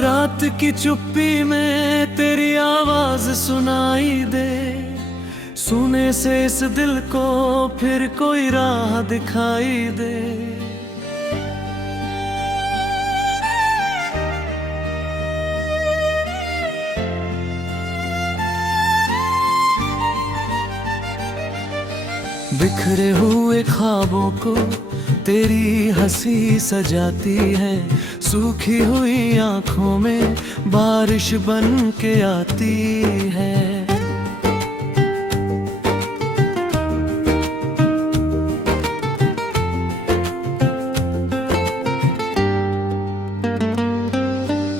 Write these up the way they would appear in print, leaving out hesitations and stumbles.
रात की चुप्पी में तेरी आवाज सुनाई दे, सुने से इस दिल को फिर कोई राह दिखाई दे। बिखरे हुए ख्वाबों को तेरी हंसी सजाती है, सूखी हुई आंखों में बारिश बन के आती है।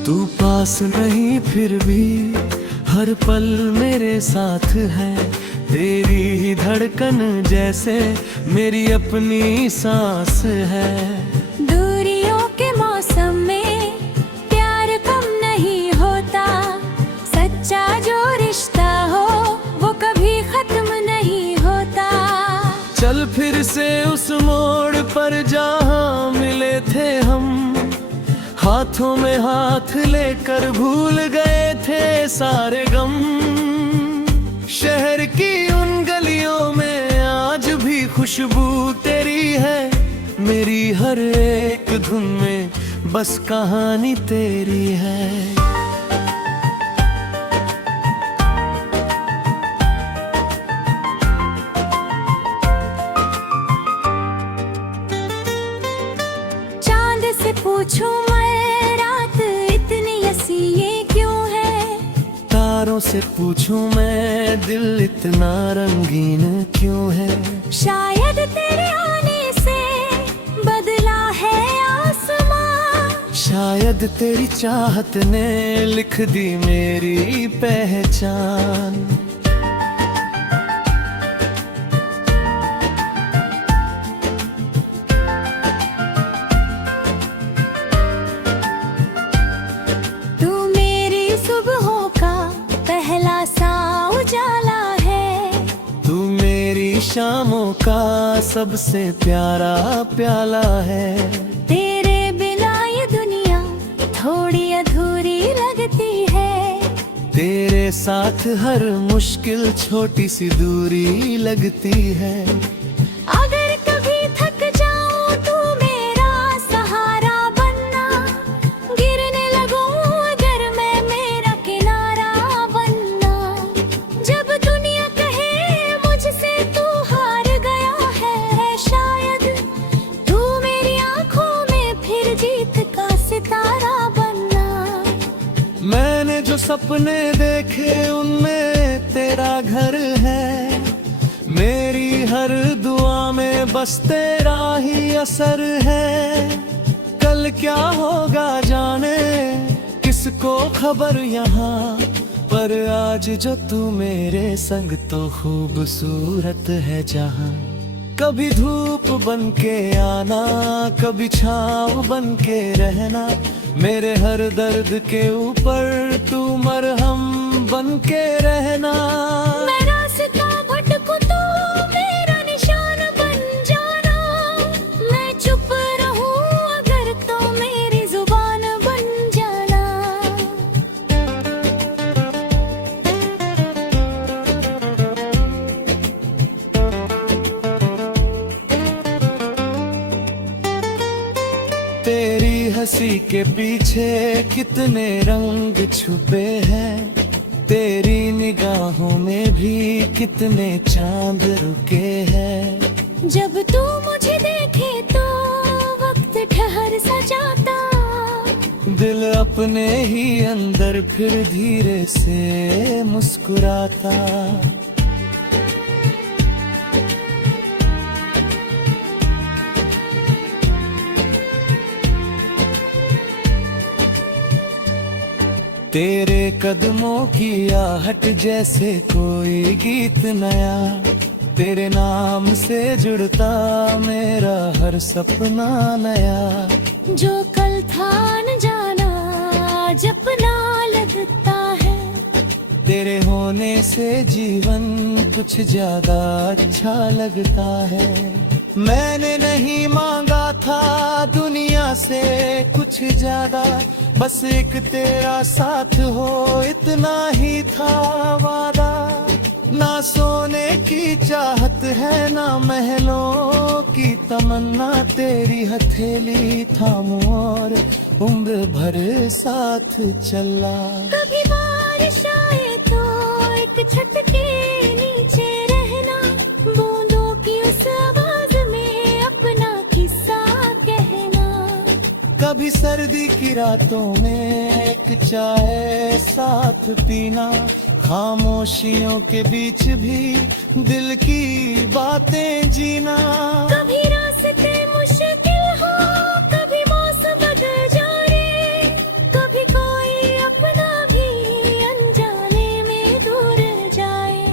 तू पास नहीं फिर भी हर पल मेरे साथ है, तेरी ही धड़कन जैसे मेरी अपनी सांस है। दूरियों के मौसम में प्यार कम नहीं होता, सच्चा जो रिश्ता हो वो कभी खत्म नहीं होता। चल फिर से उस मोड़ पर जहाँ मिले थे हम, हाथों में हाथ लेकर भूल गए थे सारे गम। शहर की उन गलियों में आज भी खुशबू तेरी है, मेरी हर एक धुन में बस कहानी तेरी है। चांद से पूछूं मैं रात इतनी हसी ये क्यों है, तारों से पूछूं मैं दिल इतना रंगीन क्यों है। शायद तेरे आने से बदला है आसमां, शायद तेरी चाहत ने लिख दी मेरी पहचान। तू मेरी सुबहों का पहला सा उजाला है, तू मेरी शामों का सबसे प्यारा प्याला है। तेरे बिना ये दुनिया थोड़ी अधूरी लगती है, तेरे साथ हर मुश्किल छोटी सी दूरी लगती है। अगर कभी थक जाऊं तू मेरा सहारा बनना, गिरने लगूं अगर मैं मेरा किनारा बनना। जब दुनिया कहे मुझसे तू हार गया है, शायद तू मेरी आंखों में फिर जीत का सितारा बनना। मैंने जो सपने देखे उनमें तेरा घर है, मेरी हर दुआ में बस तेरा ही असर है। कल क्या होगा जाने किसको खबर यहाँ, पर आज जो तू मेरे संग तो खूबसूरत है जहाँ। कभी धूप बन के आना, कभी छाँव बन के रहना, मेरे हर दर्द के ऊपर तू मरहम बन के रहना। मैं रास्ता भटकूं तो मेरा निशान बन जाना, मैं चुप रहूं अगर तो मेरी जुबान बन जाना। तेरी हंसी के पीछे कितने रंग छुपे हैं, तेरी निगाहों में भी कितने चांद रुके हैं। जब तू मुझे देखे तो वक्त ठहर सा जाता, दिल अपने ही अंदर फिर धीरे से मुस्कुराता। तेरे कदमों की आहट जैसे कोई गीत नया, तेरे नाम से जुड़ता मेरा हर सपना नया। जो कल था अनजाना आज अपना लगता है, तेरे होने से जीवन कुछ ज्यादा अच्छा लगता है। मैंने नहीं मांगा था दुनिया से कुछ ज्यादा, बस एक तेरा साथ हो इतना ही था वादा। ना सोने की चाहत है ना महलों की तमन्ना, तेरी हथेली थामूं और उम्र भर साथ चला। कभी बारिश आए तो एक छत के नीचे रहना, बूंदों की उस आवाज में अपना किस्सा कहना। कभी सर्दी की रातों में एक चाय साथ पीना, खामोशियों के बीच भी दिल की बातें जीना। कभी रास्ते मुश्किल हो, कभी मौसम बदल जाए, कभी कोई अपना भी अनजाने में दूर जाए।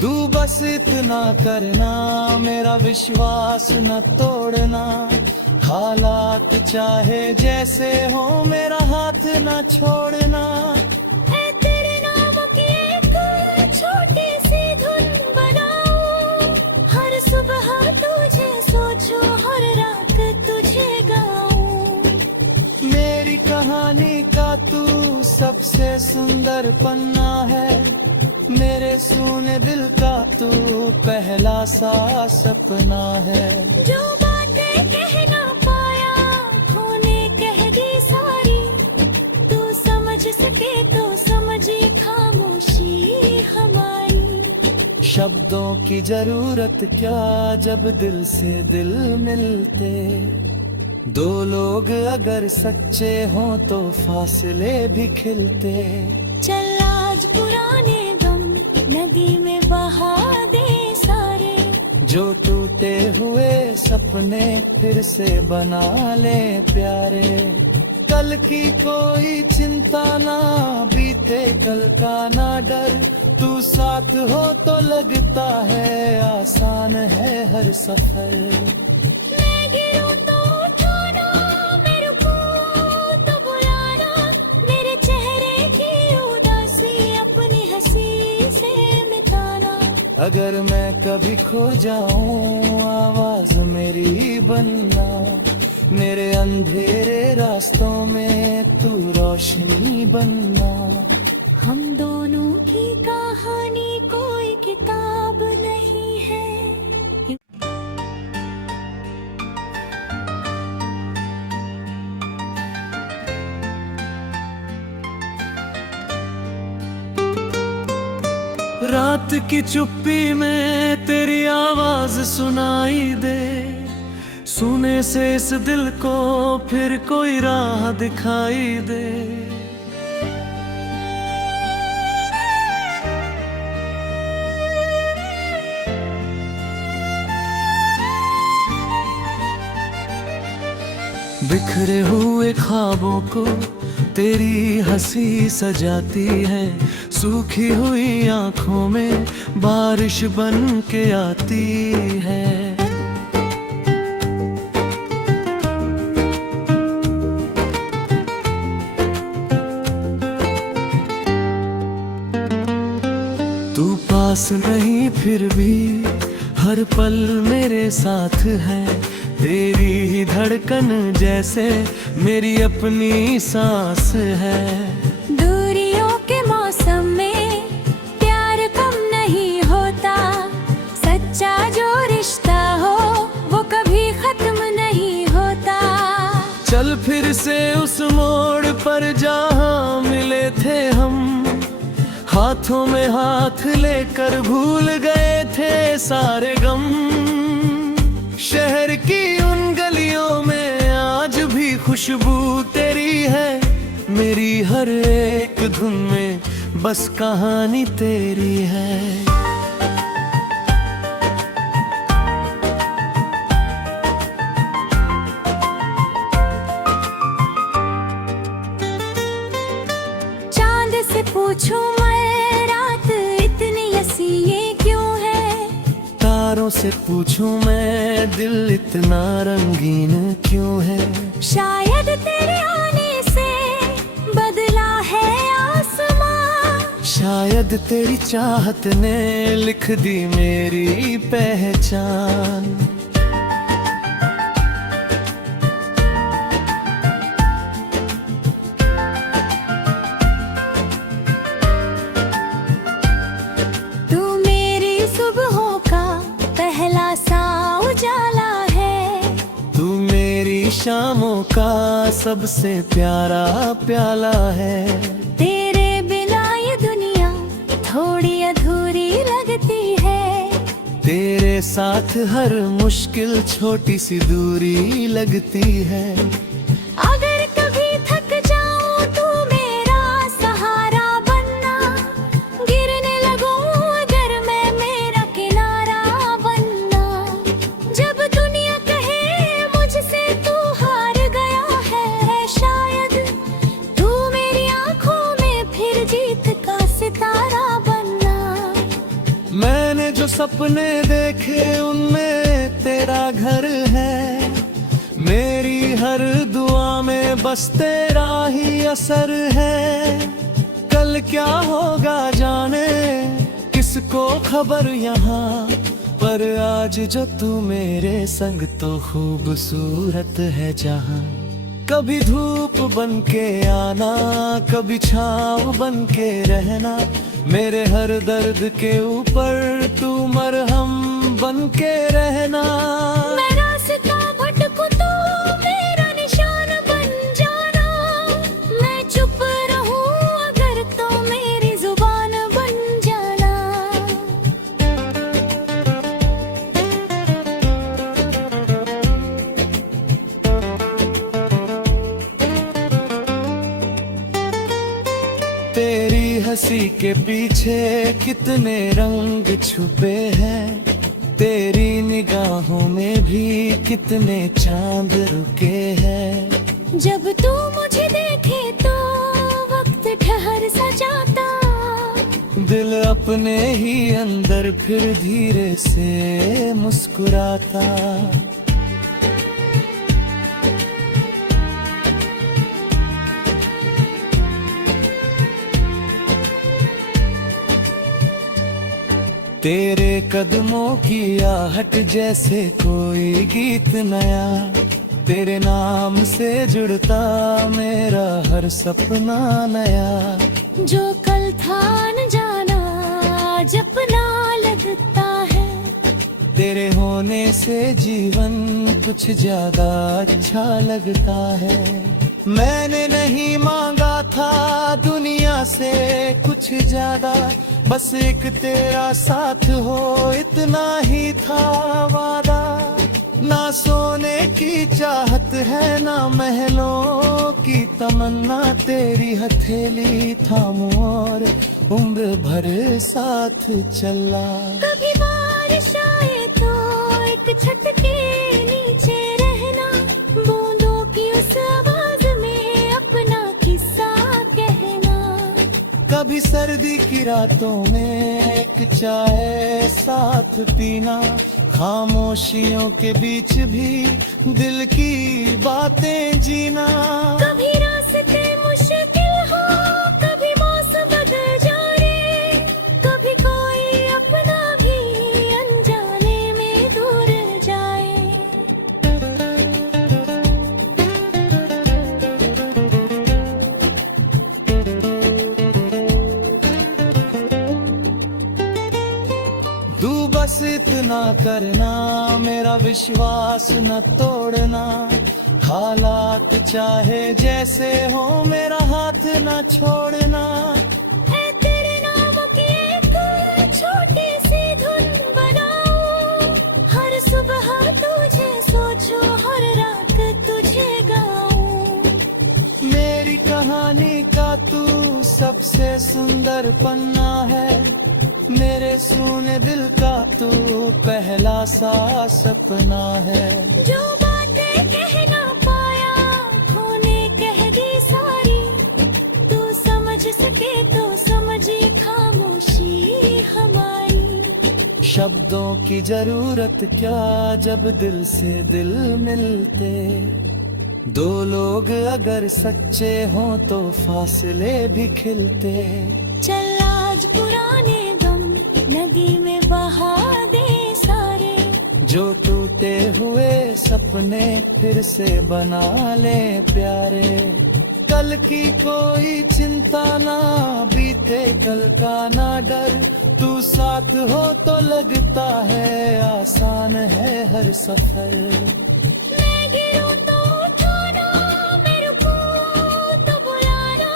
तू बस इतना करना, मेरा विश्वास न तोड़ना। हालात चाहे जैसे हो, मेरा हाथ न छोड़ना। है तेरे नाम की एक छोटी सी धुन बनाऊं, हर सुबह तुझे सोचूं, हर रात तुझे गाऊं। मेरी कहानी का तू सबसे सुंदर पन्ना है, मेरे सूने दिल का तू पहला सा सपना है। जो बातें कह ना पाया तूने कह दी सारी, तू समझ सके तो समझी खामोशी हमारी। शब्दों की जरूरत क्या जब दिल से दिल मिलते, दो लोग अगर सच्चे हों तो फासले भी खिलते। चल आज पुराने नदी में बहा दे सारे, जो टूटे हुए सपने फिर से बना ले प्यारे। कल की कोई चिंता ना, बीते कल का ना डर, तू साथ हो तो लगता है आसान है हर सफर। मैं गिरूं तो उठाना, मैं रुकूं तो बुलाना, मेरे चेहरे की उदासी अपनी हंसी से मिटाना। अगर मैं कभी खो जाऊं आवाज मेरी बनना, मेरे अंधेरे रास्तों में तू रोशनी बनना। हम दोनों की कहानी कोई किताब नहीं है। रात की चुप्पी में तेरी आवाज सुनाई दे, सुने से इस दिल को फिर कोई राह दिखाई दे। बिखरे हुए ख्वाबों को तेरी हंसी सजाती है, सूखी हुई आंखों में बारिश बन के आती है। तू पास नहीं फिर भी हर पल मेरे साथ है, तेरी ही धड़कन जैसे मेरी अपनी सांस है। दूरियों के मौसम में प्यार कम नहीं होता, सच्चा जो रिश्ता हो वो कभी खत्म नहीं होता। चल फिर से उस मोड़ पर जहाँ मिले थे हम, हाथों में हाथ लेकर भूल गए थे सारे गम। शहर की उन गलियों में आज भी खुशबू तेरी है, मेरी हर एक धुन में बस कहानी तेरी है। चांद से पूछूं मैं रात इतनी हंसी ये क्यों है, तारों से पूछूं मैं, दिल इतना रंगीन क्यों है? शायद तेरे आने से बदला है आसमां, शायद तेरी चाहत ने लिख दी मेरी पहचान। तू मेरी सुबहों का पहला सा उजाला है, तू मेरी शामों का सबसे प्यारा प्याला है। तेरे बिना ये दुनिया थोड़ी अधूरी लगती है, तेरे साथ हर मुश्किल छोटी सी दूरी लगती है। अगर कभी थक जाऊं तू मेरा सहारा बनना, गिरने लगूं अगर मैं मेरा किनारा बनना। जब दुनिया कहे मुझसे तू हार गया है, शायद तू मेरी आंखों में फिर जीत का सितारा बनना। मैंने जो सपने देखे उनमें तेरा घर है, मेरी हर दुआ में बस तेरा ही असर है। कल क्या होगा जाने किसको खबर यहाँ, पर आज जो तू मेरे संग तो खूबसूरत है जहाँ। कभी धूप बन के आना, कभी छाँव बन के रहना, मेरे हर दर्द के ऊपर तू मरहम बन के रहना। मैं रास्ता भटकूं तो मेरा निशान बन जाना, मैं चुप रहूं अगर तो मेरी जुबान बन जाना। तेरी हंसी के पीछे कितने रंग छुपे हैं, तेरी निगाहों में भी कितने चांद रुके हैं। जब तू मुझे देखे तो वक्त ठहर सा जाता, दिल अपने ही अंदर फिर धीरे से मुस्कुराता। तेरे कदमों की आहट जैसे कोई गीत नया, तेरे नाम से जुड़ता मेरा हर सपना नया। जो कल था अनजाना आज अपना लगता है, तेरे होने से जीवन कुछ ज्यादा अच्छा लगता है। मैंने नहीं मांगा था दुनिया से कुछ ज्यादा, बस एक तेरा साथ हो इतना ही था वादा। ना सोने की चाहत है ना महलों की तमन्ना, तेरी हथेली थामूं और उम्र भर साथ चला। कभी बारिश आए तो एक छत के नीचे रहना, बूंदों की उस आवाज में अपना किस्सा कहना। कभी सर्दी की रातों में एक चाय साथ पीना, खामोशियों के बीच भी दिल की बातें जीना। कभी रास्ते मुश्किल हो, कभी मौसम बदल जाए, कभी कोई अपना भी अनजाने में दूर जाए। तू बस इतना करना, मेरा विश्वास न तोड़ना। हालात चाहे जैसे हो मेरा हाथ न छोड़ना। है तेरे नाम की एक छोटी सी धुन बनाऊं, हर सुबह तुझे सोचूं, हर रात तुझे गाऊं। मेरी कहानी का तू सबसे सुंदर पन्ना है, मेरे सूने दिल का तू पहला सा सपना है। जो बातें कह ना पाया तूने कह दी सारी, तू समझ सके तो समझी खामोशी हमारी। शब्दों की जरूरत क्या जब दिल से दिल मिलते। दो लोग अगर सच्चे हों तो फासले भी खिलते। चल आज पुराने गम नदी में बहा दे सारे, जो टूटे हुए सपने फिर से बना ले प्यारे। कल की कोई चिंता ना, बीते कल का ना डर, तू साथ हो तो लगता है आसान है हर सफर। मैं गिरूं तो उठाना, मैं रुकूं तो बुलाना,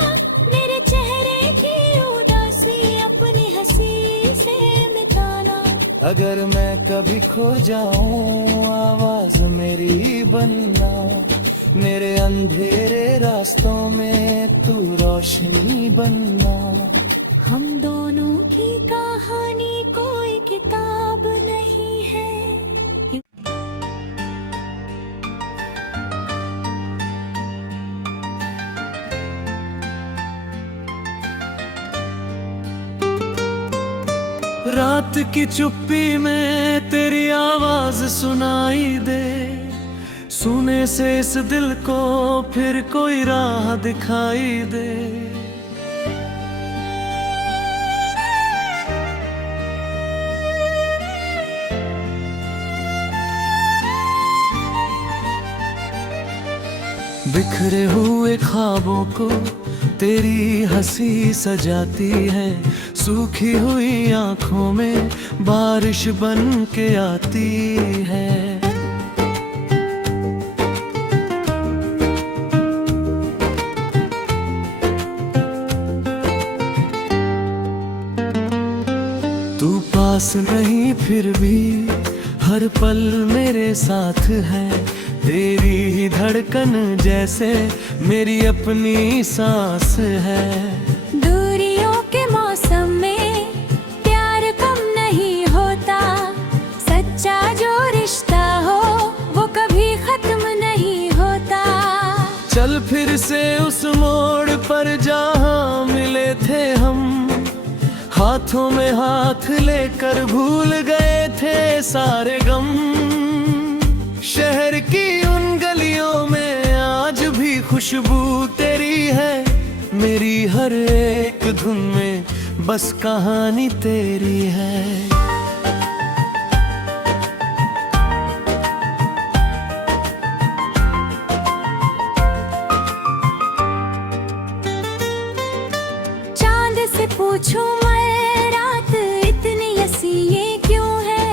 मेरे चेहरे की उदासी अपनी हंसी से मिटाना। अगर मैं कभी खो जाऊं आवाज मेरी बनना, मेरे अंधेरे रास्तों में तू रोशनी बनना। हम दोनों की कहानी कोई किताब नहीं है। रात की चुप्पी में तेरी आवाज सुनाई दे, सुने से इस दिल को फिर कोई राह दिखाई दे। बिखरे हुए ख्वाबों को तेरी हंसी सजाती है, सूखी हुई आंखों में बारिश बन के आती है। तू पास नहीं फिर भी हर पल मेरे साथ है, तेरी ही धड़कन जैसे मेरी अपनी सांस है। दूरियों के मौसम में प्यार कम नहीं होता, सच्चा जो रिश्ता हो वो कभी खत्म नहीं होता। चल फिर से उस मोड़ पर जहाँ मिले थे हम, हाथों में हाथ लेकर भूल गए थे सारे गम। शहर की उन गलियों में आज भी खुशबू तेरी है, मेरी हर एक धुन में बस कहानी तेरी है। चांद से पूछूं मैं रात इतनी हसी ये क्यों है,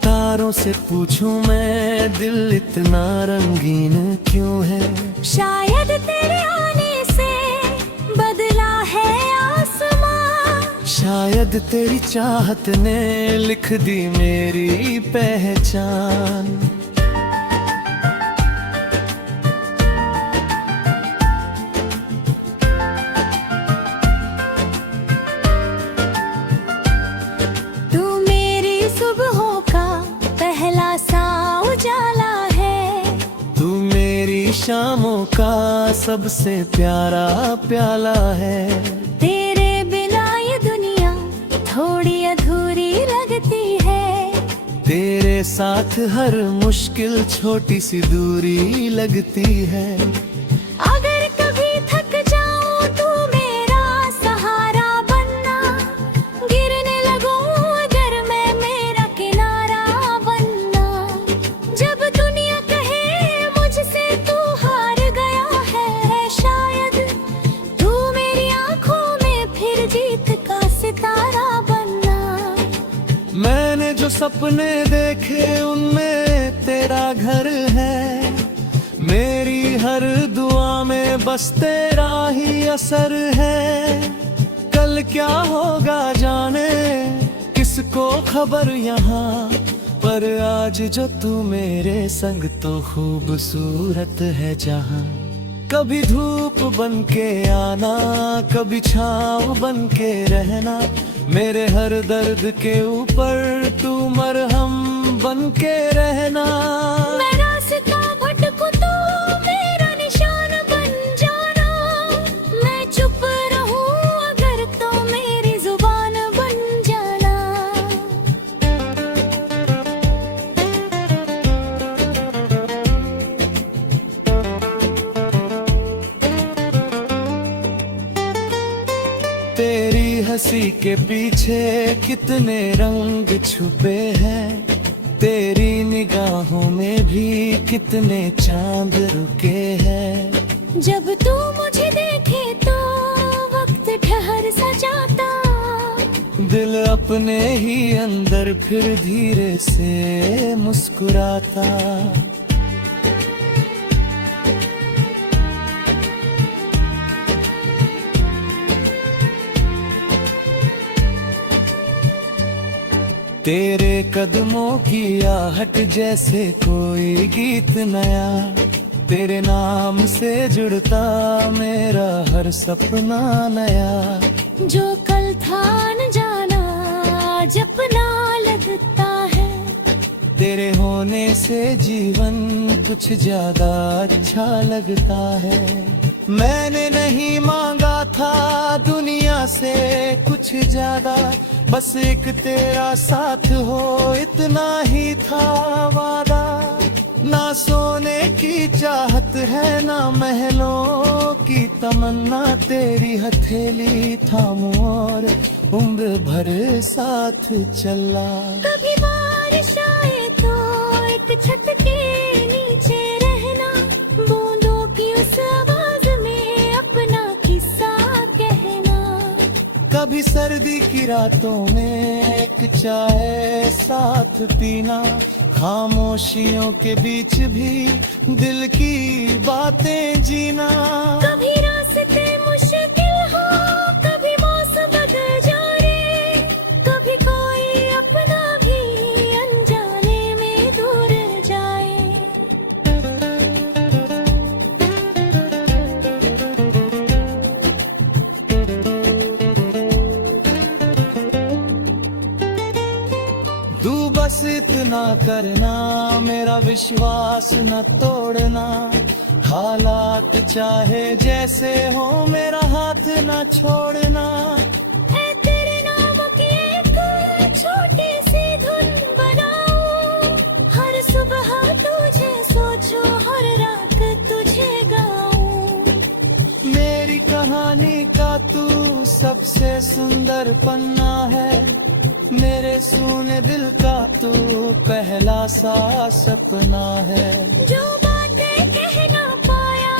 तारों से पूछूं मैं दिल इतना रंगीन क्यों है। शायद तेरे आने से बदला है आसमां, शायद तेरी चाहत ने लिख दी मेरी पहचान। तू मेरी सुबहों का पहला सा उजाला है, तू मेरी शामों का सबसे प्यारा प्याला है। तेरे बिना ये दुनिया थोड़ी अधूरी लगती है, तेरे साथ हर मुश्किल छोटी सी दूरी लगती है। अगर कभी थक जाऊं तू मेरा सहारा बनना, गिरने लगूं अगर मैं मेरा किनारा बनना। जब दुनिया कहे मुझसे तू हार गया है शायद, तू मेरी आंखों में फिर जीत का सितारा बनना। मैंने जो सपने देखे उनमें तेरा घर है, मेरी हर दुआ में बस तेरा ही असर है। कल क्या होगा जाने किसको खबर यहाँ, पर आज जो तू मेरे संग तो खूबसूरत है जहाँ। कभी धूप बन के आना, कभी छाँव बन के रहना, मेरे हर दर्द के ऊपर तू मरहम बन के रहना। मैं रास्ता भटकूं तो मेरा निशान बन जाना, मैं चुप रहूं अगर तो मेरी जुबान बन जाना। हंसी के पीछे कितने रंग छुपे हैं, तेरी निगाहों में भी कितने चांद रुके हैं। जब तू मुझे देखे तो वक्त ठहर सा जाता, दिल अपने ही अंदर फिर धीरे से मुस्कुराता। तेरे कदमों की आहट जैसे कोई गीत नया, तेरे नाम से जुड़ता मेरा हर सपना नया। जो कल था न जाना आज अपना लगता है, तेरे होने से जीवन कुछ ज्यादा अच्छा लगता है। मैंने नहीं मांगा था दुनिया से कुछ ज्यादा, बस एक तेरा साथ हो इतना ही था वादा। ना सोने की चाहत है ना महलों की तमन्ना, तेरी हथेली थामूं और उम्र भर साथ चला। कभी बारिश आए तो एक छत के नीचे रहना, बूंदों की उस आवाज में अपना किस्सा कहना। कभी सर्दी की रातों में एक चाय साथ पीना, खामोशियों के बीच भी दिल की बातें जीना। कभी रास्ते मुश्किल हो कभी मौसम बदल जाए, कभी कोई अपना भी अनजाने में दूर जाए। तू बस इतना करना मेरा विश्वास न तोड़ना, हालात चाहे जैसे हो मेरा हाथ न छोड़ना। ऐ तेरे नाम की एक छोटी सी धुन बनाऊं, हर सुबह तुझे सोचूं हर रात तुझे गाऊं। मेरी कहानी का तू सबसे सुंदर पन्ना है, मेरे सूने दिल का तू पहला सा सपना है। जो बातें कह ना पाया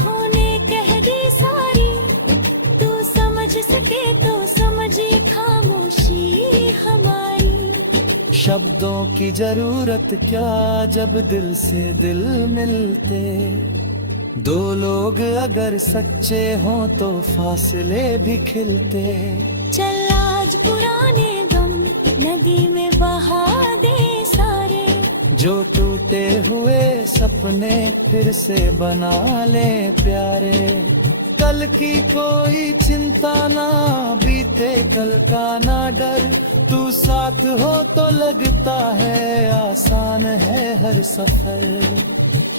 खोने कह दी सारी, तू समझ सके तो समझी खामोशी हमारी। शब्दों की जरूरत क्या जब दिल से दिल मिलते, दो लोग अगर सच्चे हों तो फासले भी खिलते। चल आज पुराने नदी में बहा दे सारे, जो टूटे हुए सपने फिर से बना ले प्यारे। कल की कोई चिंता ना बीते कल का ना डर, तू साथ हो तो लगता है आसान है हर सफर।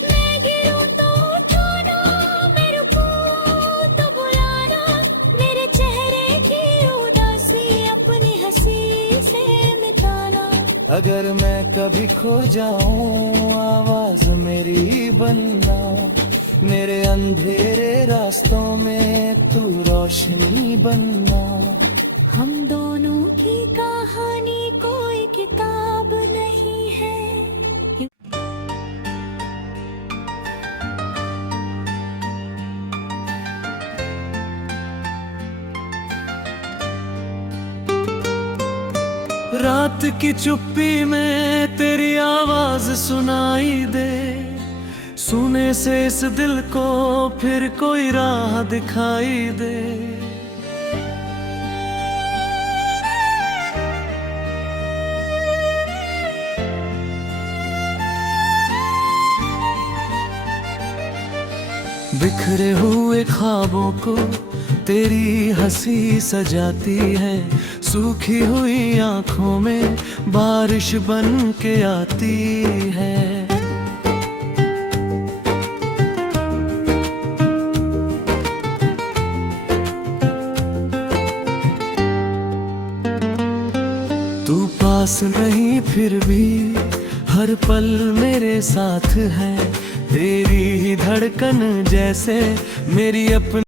मैं गिरूं तो उठाना, मैं रुकूं तो बुलाना, मेरे चेहरे की उदासी अपनी हंसी से मिटाना। अगर मैं कभी खो जाऊं आवाज मेरी बनना, मेरे अंधेरे रास्तों में तू रोशनी बनना। हम दोनों की कहानी कोई किताब नहीं है। रात की चुप्पी में तेरी आवाज सुनाई दे, सुने से इस दिल को फिर कोई राह दिखाई दे। बिखरे हुए ख्वाबों को तेरी हंसी सजाती है, सूखी हुई आंखों में बारिश बन के आती है। तू पास नहीं फिर भी हर पल मेरे साथ है, तेरी ही धड़कन जैसे मेरी अपनी